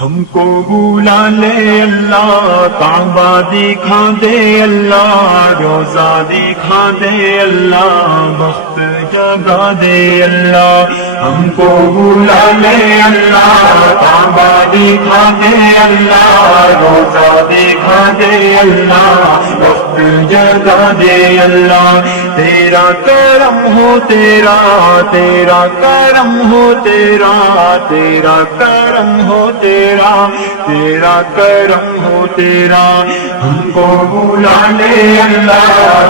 ہم کو بلا لے اللہ، کعبہ دکھا دے اللہ، روزہ دکھا دے اللہ، وقت جگا دے اللہ۔ ہم کو بلا لے اللہ، کعبہ دکھا دے اللہ، روزہ دکھا دے اللہ، وقت جگا دے اللہ۔ تیرا کرم ہو تیرا، تیرا کرم ہو تیرا، تیرا کرم ہو تیرا، تیرا کرم ہو تیرا۔ ہم کو بلا لے اللہ،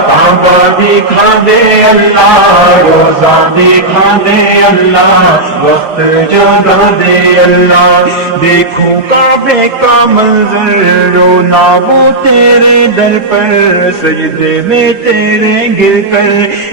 کعبہ دکھا دے اللہ، روزہ دکھا دے اللہ، وقت جگا دے اللہ۔ دیکھو کعبے کا منظر، رونا وہ تیرے در پر، سجدے میں تیرے گر کر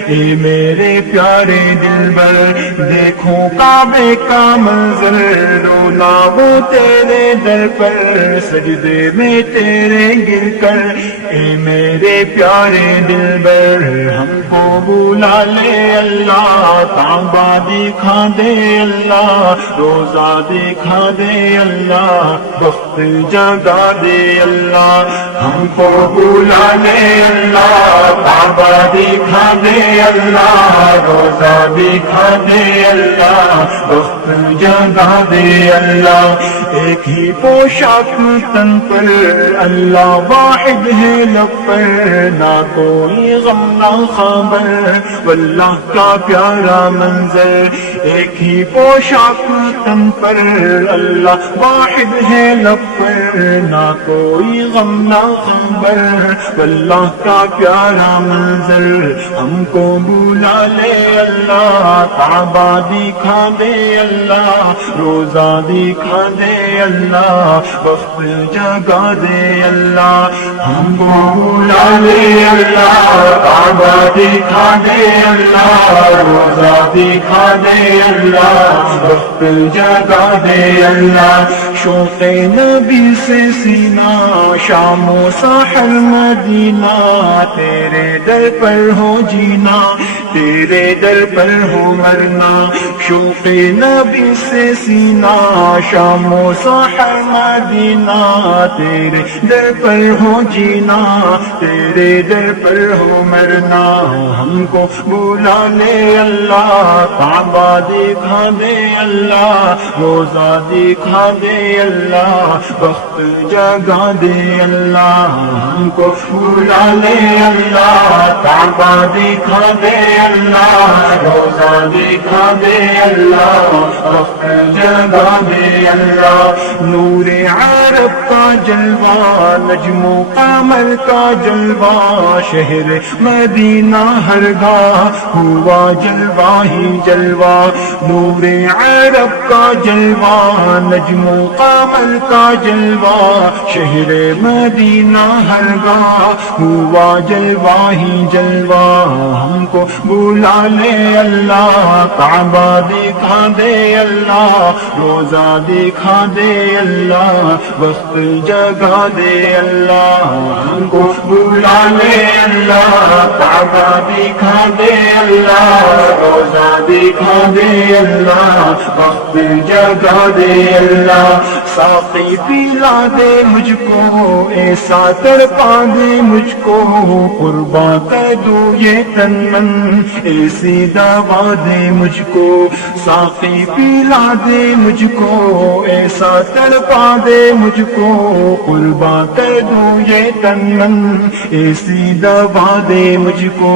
اے میرے پیارے دلبر۔ دیکھو کعبے کا منظر، رونا وہ تیرے در پر، سجدے میں تیرے گر کر اے میرے پیارے دلبر۔ ہم کو بلا لے اللہ، کعبہ دکھا دے اللہ، روزہ دکھا دے اللہ، وقت جگا دے اللہ۔ ہم کو بلا لے اللہ، کعبہ دکھا دے اللہ، روزہ دکھا دے اللہ، وقت جگا دے اللہ۔ ایک ہی پوشاک تن پر، اللہ واحد ہے لب پر، نہ کوئی غم نہ خبر، واللہ کا پیارا منظر۔ ایک ہی پوشاک تن پر، اللہ واحد ہے لب پر، نہ کوئی غم نہ خبر، واللہ کا پیارا منظر۔ ہم کو بلا لے اللہ، کعبہ دکھا دے اللہ، روزہ دکھا دے اللہ، وقت جگا دے اللہ۔ ہم کو بلا لے اللہ، کعبہ دکھا دے اللہ، روزہ دکھا دے اللہ، وقت جگا دے اللہ۔ شوق نبی سے سینہ، شام و ساحل مدینہ، تیرے در پر ہو جینا، تیرے در پر ہو مرنا۔ شوق نبی سے سینہ، شام و ساحل مدینہ، تیرے در پر ہو جینا، تیرے در پر ہو مرنا۔ ہم کو بلا لے اللہ، کعبہ دکھا دے اللہ، روزہ دکھا دے اللہ، وقت جگا دے اللہ۔ ہم کو بلا لے اللہ، کعبہ دکھا دے اللہ، روزہ دکھا دے اللہ، وقت جگا دے اللہ۔ نور عرب کا جلوہ، نجم و قمر کا جلوہ، شہر مدینہ ہر گاہ ہوا جلوہ ہی جلوہ۔ نور عرب کا جلوہ، نجم و قمر کا جلوہ، شہر مدینہ ہر گاہ ہوا جلوہ ہی جلوہ۔ ہم کو بلا لے اللہ، کعبہ دکھا دے اللہ، روزہ دکھا دے اللہ، وقت جگا دے اللہ۔ ہم کو بلا لے اللہ، کعبہ دکھا دے اللہ، روزہ دکھا دے اللہ، وقت جگا دے اللہ۔ ساقی پلا دے مجھ کو، ایسا تڑپا دے مجھ کو، قرباں کر دو یہ تن من، ایسی دعا دے مجھ کو۔ ساقی پلا دے مجھ کو، ایسا تڑپا دے مجھ کو، قرباں کر دو یہ تن من، ایسی دعا دے مجھ کو۔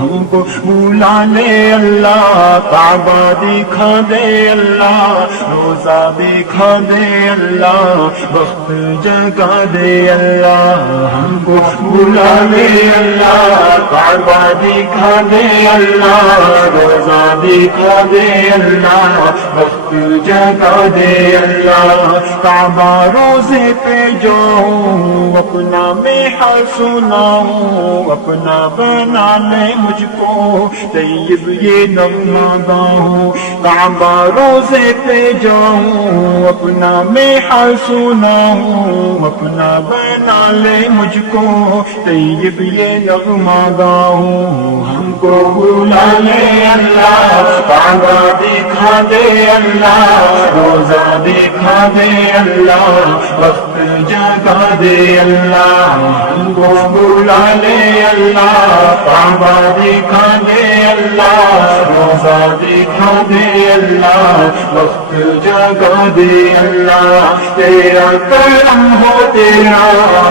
ہم کو بلا لے اللہ، کعبہ دکھا دے اللہ، روزہ دکھا دے اللہ، وقت جگا دے اللہ۔ ہم کو بلا لے اللہ، کعبہ دکھا دے اللہ، روزہ دکھا دے اللہ، وقت جگا دے اللہ۔ کعبہ روزے پہ جاؤں، اپنا محل سناؤں، اپنا بنا لے مجھ کو، طیب یہ نغمہ گاؤں۔ کعبہ روزے پہ جاؤں، اپنا محل سناؤں، اپنا بنا لے مجھ کو، طیب یہ نغمہ گاؤں۔ ہم کو بلا لے اللہ، کعبہ دکھا دے اللہ، اللہ روزہ دکھا دے اللہ وقت جگا دے اللہ ہم کو بلا لے اللہ کعبہ دکھا دے اللہ روزہ دکھا دے اللہ وقت جگا دے اللہ تیرا کرم ہو تیرا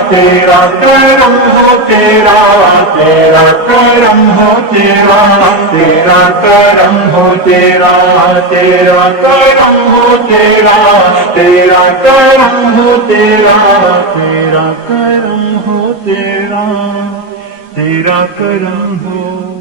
تیرا کرم ہو تیرا تیرا کرم ہو تیرا تیرا کرم ہو تیرا تیرا کرم ہو تیرا تیرا کرم ہو تیرا تیرا کرم ہو تیرا تیرا کرم ہو